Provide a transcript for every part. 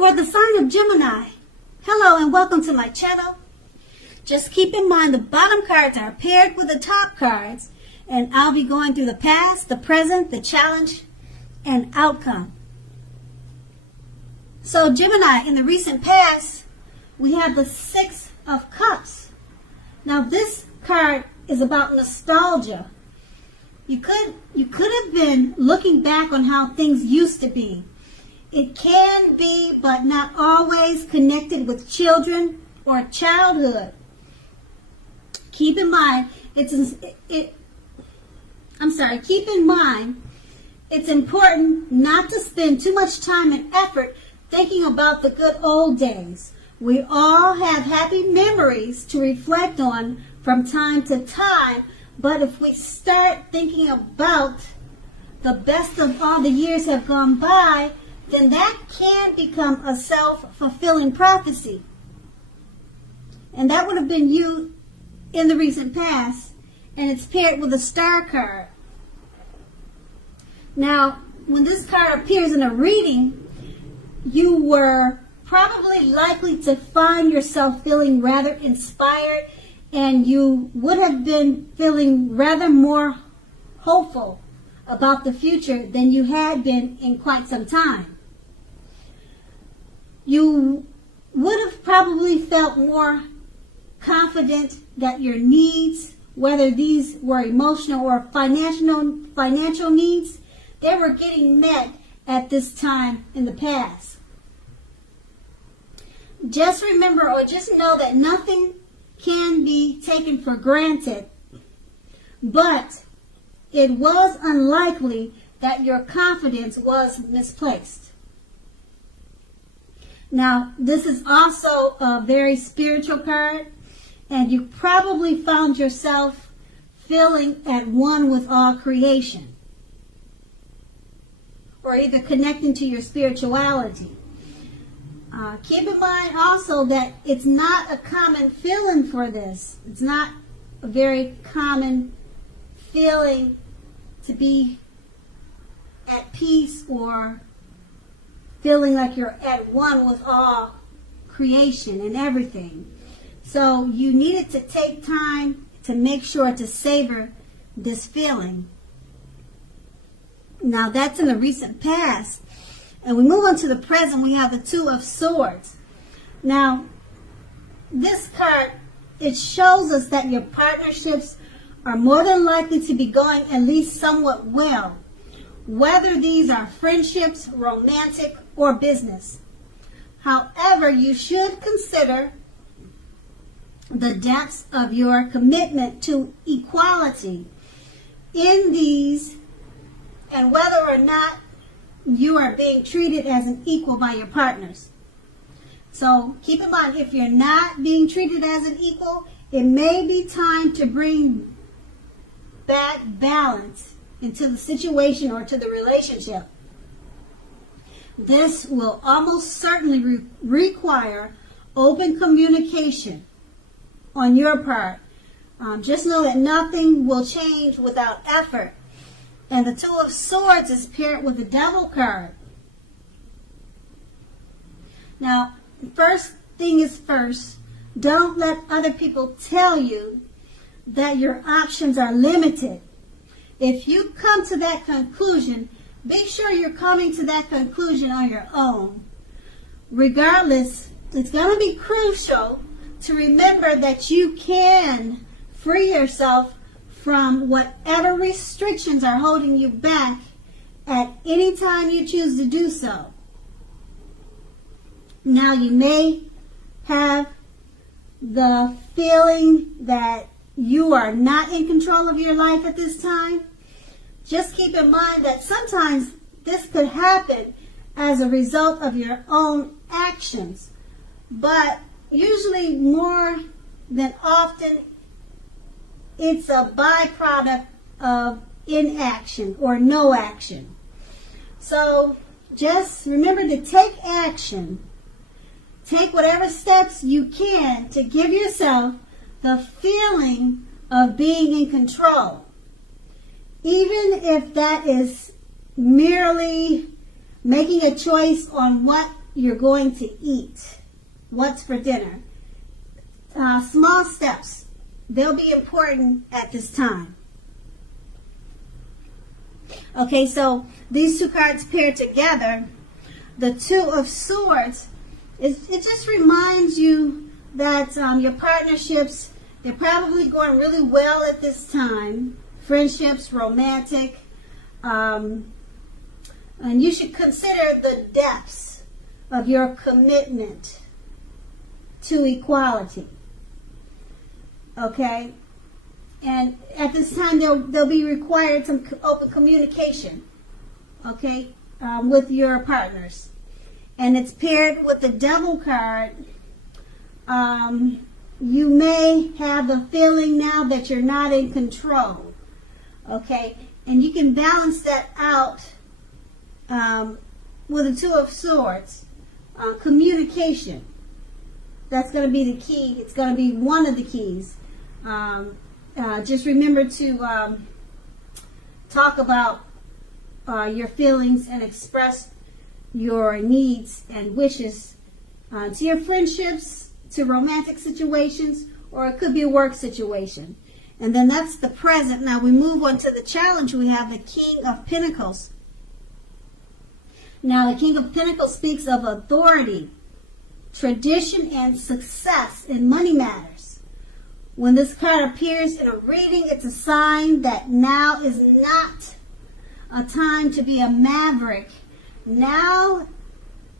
For the sign of Gemini, hello and welcome to my channel. Just keep in mind the bottom cards are paired with the top cards, and I'll be going through the past, the present, the challenge, and outcome. So Gemini, in the recent past, we have the Six of Cups. Now this card is about nostalgia. You could have been looking back on how things used to be. It can be, but not always, connected with children or childhood. Keep in mind, it's important not to spend too much time and effort thinking about the good old days. We all have happy memories to reflect on from time to time, but if we start thinking about the best of all the years have gone by, then that can become a self-fulfilling prophecy. And that would have been you in the recent past, and it's paired with a star card. Now, when this card appears in a reading, you were probably likely to find yourself feeling rather inspired, and you would have been feeling rather more hopeful about the future than you had been in quite some time. You would have probably felt more confident that your needs, whether these were emotional or financial needs, they were getting met at this time in the past. Just remember, or just know that nothing can be taken for granted, but it was unlikely that your confidence was misplaced. Now, this is also a very spiritual card, and you probably found yourself feeling at one with all creation, or either connecting to your spirituality. Keep in mind also that it's not a common feeling for this. It's not a very common feeling to be at peace or feeling like you're at one with all creation and everything. So you needed to take time to make sure to savor this feeling. Now that's in the recent past. And we move on to the present. We have the Two of Swords. Now, this card, it shows us that your partnerships are more than likely to be going at least somewhat well, whether these are friendships, romantic, or business. However, you should consider the depths of your commitment to equality in these, and whether or not you are being treated as an equal by your partners. So keep in mind, if you're not being treated as an equal, it may be time to bring back balance into the situation or to the relationship. This will almost certainly require open communication on your part. Just know that nothing will change without effort. And the Two of Swords is paired with the Devil card. Now, first thing is first, don't let other people tell you that your options are limited. If you come to that conclusion, be sure you're coming to that conclusion on your own. Regardless, it's going to be crucial to remember that you can free yourself from whatever restrictions are holding you back at any time you choose to do so. Now, you may have the feeling that you are not in control of your life at this time. Just keep in mind that sometimes this could happen as a result of your own actions, but usually more than often it's a byproduct of inaction or no action. So just remember to take action. Take whatever steps you can to give yourself the feeling of being in control. Even if that is merely making a choice on what you're going to eat, what's for dinner. Small steps, they'll be important at this time. Okay, so these two cards paired together, the Two of Swords, it just reminds you that your partnerships, they're probably going really well at this time. Friendships, romantic, and you should consider the depths of your commitment to equality. Okay? And at this time, there'll be required some open communication, okay, with your partners. And it's paired with the Devil card. You may have the feeling now that you're not in control, okay? And you can balance that out with the Two of Swords. Communication. That's going to be the key. It's going to be one of the keys. Just remember to talk about your feelings and express your needs and wishes to your friendships, to romantic situations, or it could be a work situation. And then that's the present. Now we move on to the challenge. We have the King of Pentacles. Now the King of Pentacles speaks of authority, tradition, and success in money matters. When this card appears in a reading, it's a sign that now is not a time to be a maverick. Now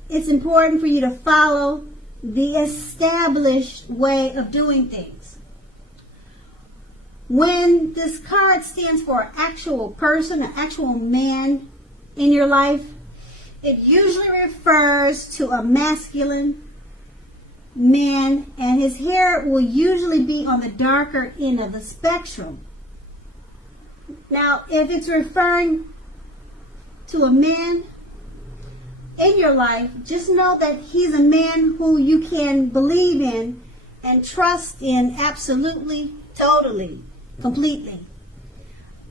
it's important for you to follow the established way of doing things. When this card stands for an actual person, an actual man in your life, it usually refers to a masculine man, and his hair will usually be on the darker end of the spectrum. Now, if it's referring to a man in your life, just know that he's a man who you can believe in and trust in absolutely, totally, completely.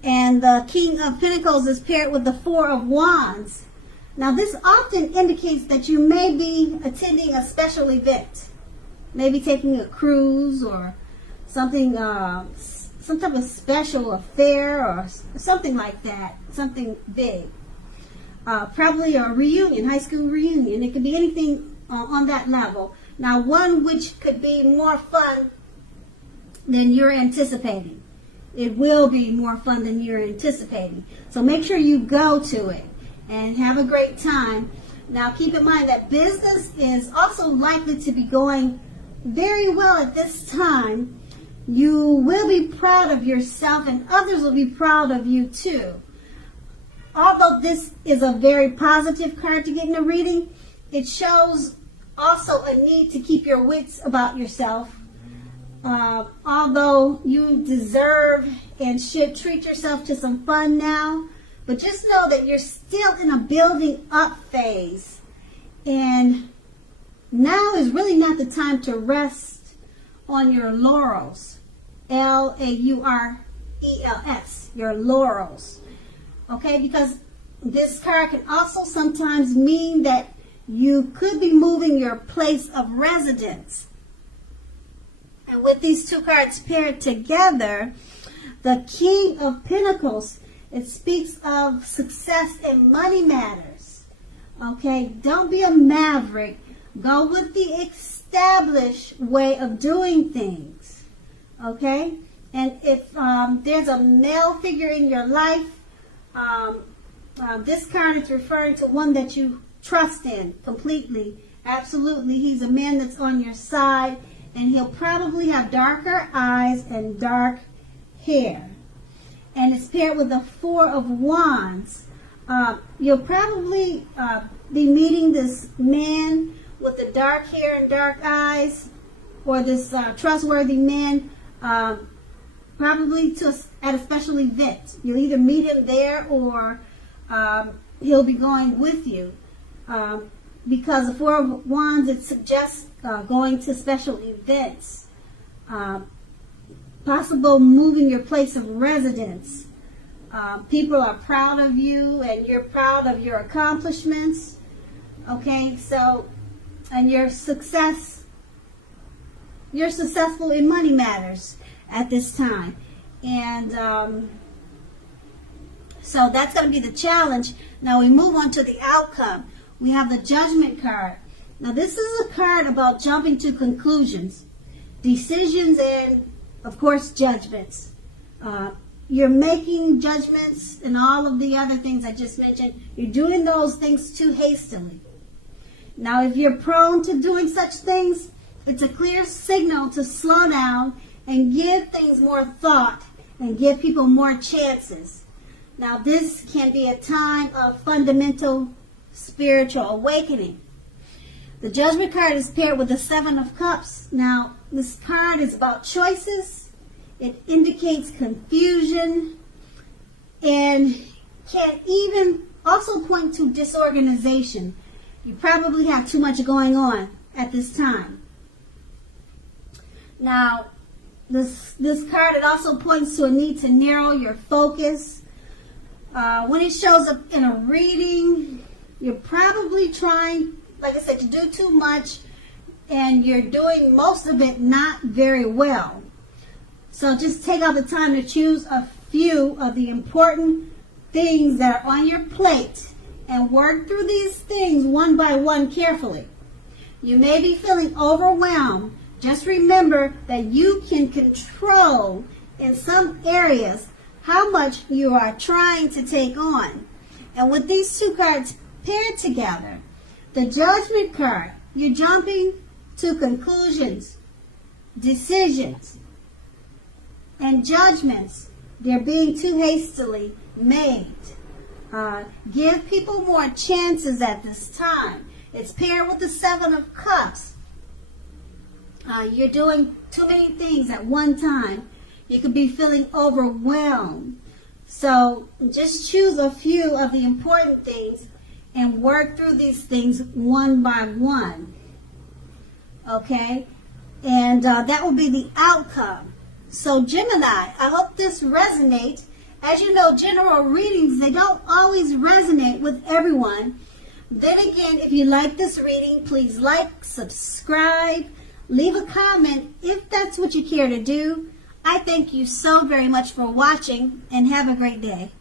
And the King of Pentacles is paired with the Four of Wands. Now, this often indicates that you may be attending a special event. Maybe taking a cruise or something, some type of special affair or something like that, something big. Probably a reunion, high school reunion. It could be anything on that level. Now, one which could be more fun than you're anticipating. It will be more fun than you're anticipating. So make sure you go to it and have a great time. Now, keep in mind that business is also likely to be going very well at this time. You will be proud of yourself and others will be proud of you too. Although this is a very positive card to get in a reading, it shows also a need to keep your wits about yourself. Although you deserve and should treat yourself to some fun now, but just know that you're still in a building up phase. And now is really not the time to rest on your laurels. Laurels. Your laurels. Okay, because this card can also sometimes mean that you could be moving your place of residence. And with these two cards paired together, the King of Pentacles, it speaks of success in money matters. Okay, don't be a maverick. Go with the established way of doing things. Okay, and if there's a male figure in your life, this card is referring to one that you trust in completely. Absolutely. He's a man that's on your side, and he'll probably have darker eyes and dark hair. And it's paired with the Four of Wands. You'll probably be meeting this man with the dark hair and dark eyes, or this trustworthy man, probably at a special event. You'll either meet him there or he'll be going with you. Because the Four of Wands, it suggests going to special events. Possible moving your place of residence. People are proud of you and you're proud of your accomplishments. Okay, so, and you're successful in money matters at this time. And so that's going to be the challenge. Now we move on to the outcome. We have the Judgment card. Now this is a card about jumping to conclusions, decisions, and of course judgments. You're making judgments and all of the other things I just mentioned. You're doing those things too hastily. Now if you're prone to doing such things, it's a clear signal to slow down and give things more thought and give people more chances. Now this can be a time of fundamental spiritual awakening. The Judgment card is paired with the Seven of Cups. Now this card is about choices. It indicates confusion and can even also point to disorganization. You probably have too much going on at this time. Now this card, it also points to a need to narrow your focus. When it shows up in a reading, you're probably trying, like I said, to do too much, and you're doing most of it not very well. So just take out the time to choose a few of the important things that are on your plate and work through these things one by one carefully. You may be feeling overwhelmed. Just remember that you can control in some areas how much you are trying to take on. And with these two cards paired together, the Judgment card, you're jumping to conclusions, decisions, and judgments. They're being too hastily made. Give people more chances at this time. It's paired with the Seven of Cups. You're doing too many things at one time. You could be feeling overwhelmed. So just choose a few of the important things and work through these things one by one. Okay? And that will be the outcome. So Gemini, I hope this resonates. As you know, general readings, they don't always resonate with everyone. Then again, if you like this reading, please like, subscribe, leave a comment if that's what you care to do. I thank you so very much for watching, and have a great day.